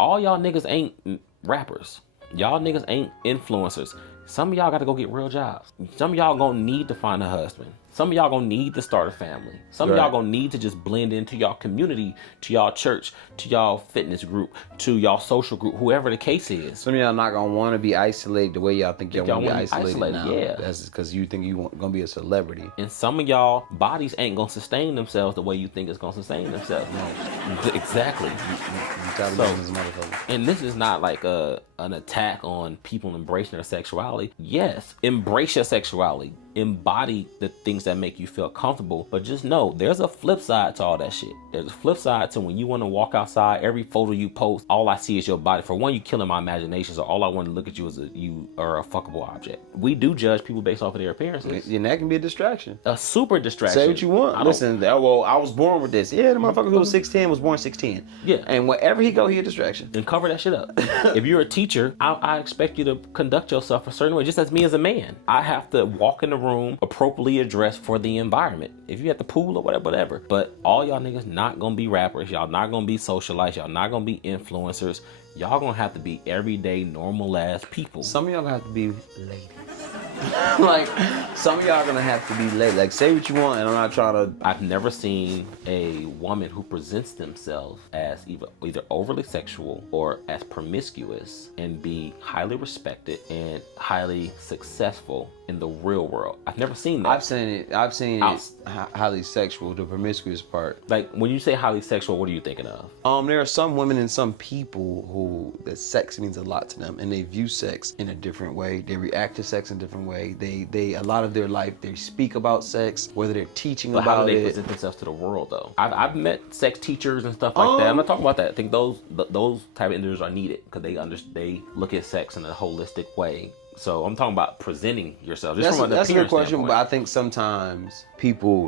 all y'all niggas ain't rappers. Y'all niggas ain't influencers. Some of y'all gotta go get real jobs. Some of y'all gonna need to find a husband. Some of y'all gonna need to start a family. Some of y'all gonna need to just blend into y'all community, to y'all church, to y'all fitness group, to y'all social group, whoever the case is. Some of y'all not gonna want to be isolated the way y'all think y'all want to be isolated now. Yeah. That's because you think you're gonna be a celebrity. And some of y'all bodies ain't gonna sustain themselves the way you think it's gonna sustain themselves. Exactly. And this is not like an attack on people embracing their sexuality. Yes, embrace your sexuality. Embody the things that make you feel comfortable, but just know there's a flip side to all that shit. There's a flip side to when you want to walk outside, every photo you post, all I see is your body. For one, you killing my imagination, so all I want to look at you is you are a fuckable object. We do judge people based off of their appearances. And that can be a distraction. A super distraction. Say what you want. Listen, well, I was born with this. Yeah, the motherfucker who was 6'10" was born 6'10". Yeah. And wherever he go, he a distraction. And cover that shit up. If you're a teacher, I expect you to conduct yourself a certain way, just as me as a man. I have to walk in the room appropriately addressed for the environment. If you at the pool or whatever. But all y'all niggas not gonna be rappers. Y'all not gonna be socialites. Y'all not gonna be influencers. Y'all gonna have to be everyday, normal ass people. Some of y'all gonna have to be ladies. Like, some of y'all gonna have to be late. Like, say what you want, and I'm not trying to. I've never seen a woman who presents themselves as either overly sexual or as promiscuous and be highly respected and highly successful in the real world. I've never seen that. I've seen it highly sexual, the promiscuous part. Like, when you say highly sexual, what are you thinking of? There are some women and some people who that sex means a lot to them, and they view sex in a different way. They react to sex in a different way. They a lot of their life they speak about sex, whether they're teaching but about how do they it. present themselves to the world though? I've met sex teachers and stuff like that. I'm not talking about that. I think those type of individuals are needed because they look at sex in a holistic way. So I'm talking about presenting yourself. Just That's a good question, but I think sometimes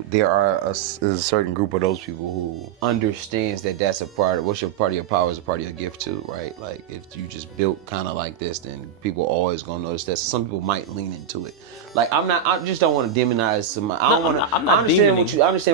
there are a certain group of those people who understands that that's a part of, what's your part of your power is a part of your gift too, right? Like, if you just built kind of like this, then people always gonna notice that. So some people might lean into it. Like, I just don't want to demonize somebody. I understand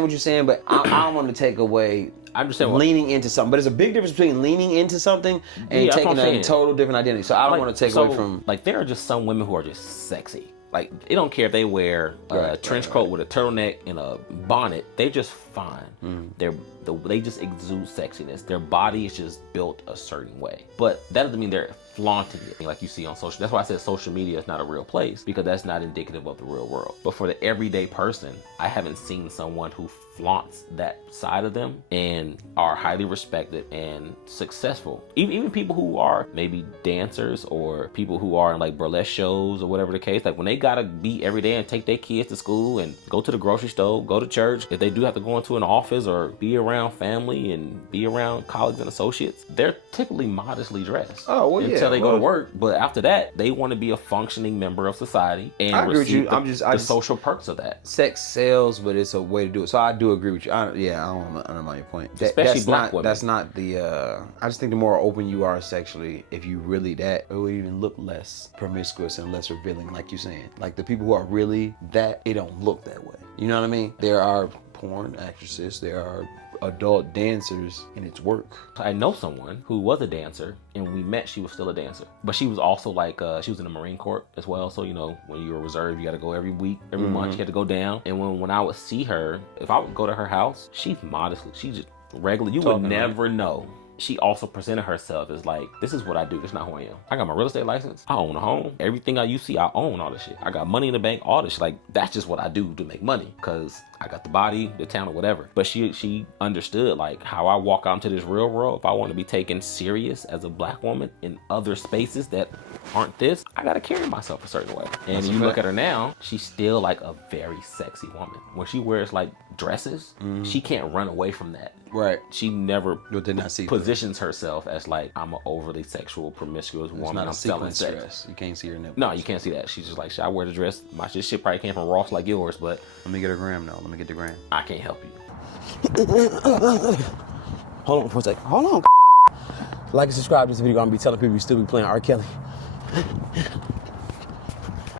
what you're saying, but I don't want to take away leaning into something. But there's a big difference between leaning into something and taking a total different identity. So I don't want to take away from. Like, there are just some women who are just sexy. Like, they don't care if they wear a trench coat with a turtleneck and a bonnet. They're just fine. They just exude sexiness. Their body is just built a certain way. But that doesn't mean they're flaunting it like you see on social. That's why I said social media is not a real place, because that's not indicative of the real world. But for the everyday person, I haven't seen someone who flaunts that side of them and are highly respected and successful. Even people who are maybe dancers or people who are in like burlesque shows or whatever the case, like when they gotta be every day and take their kids to school and go to the grocery store, go to church, if they do have to go into an office or be around family and be around colleagues and associates, they're typically modestly dressed. Oh, well, until they go to work. But after that, they want to be a functioning member of society and receive the social perks of that. Sex sells, but it's a way to do it. So I do agree with you. I don't want to undermine your point. Especially black women. That's not the. I just think the more open you are sexually, if you really it would even look less promiscuous and less revealing, like you're saying. Like, the people who are really that, it don't look that way. You know what I mean? There are porn actresses. There are adult dancers, and it's work. I know someone who was a dancer, and when we met, she was still a dancer, but she was also like she was in the Marine Corps as well. So, you know, when you're a reserve, you got to go every week, every month. You had to go down. And when I would see her, if I would go to her house, she's just regular. You would never know. She also presented herself as like, this is what I do. This is not who I am. I got my real estate license. I own a home. Everything you see, I own all this shit. I got money in the bank, all this shit. Like, that's just what I do to make money, because I got the body, the talent, whatever. But she understood like how I walk out into this real world. If I want to be taken serious as a black woman in other spaces that aren't this, I got to carry myself a certain way. And you look at her now, she's still like a very sexy woman. When she wears like dresses, she can't run away from that. Right. She never positions herself as like, I'm an overly sexual, promiscuous woman. Not I'm selling sex. Dress. You can't see her nipples. No, you can't see that. She's just like, should I wear the dress? This shit probably came from Ross like yours, but let me get a gram now. Let me get the gram. I can't help you. Hold on for a second. Hold on. Like and subscribe to this video. I'm gonna be telling people you still be playing R. Kelly.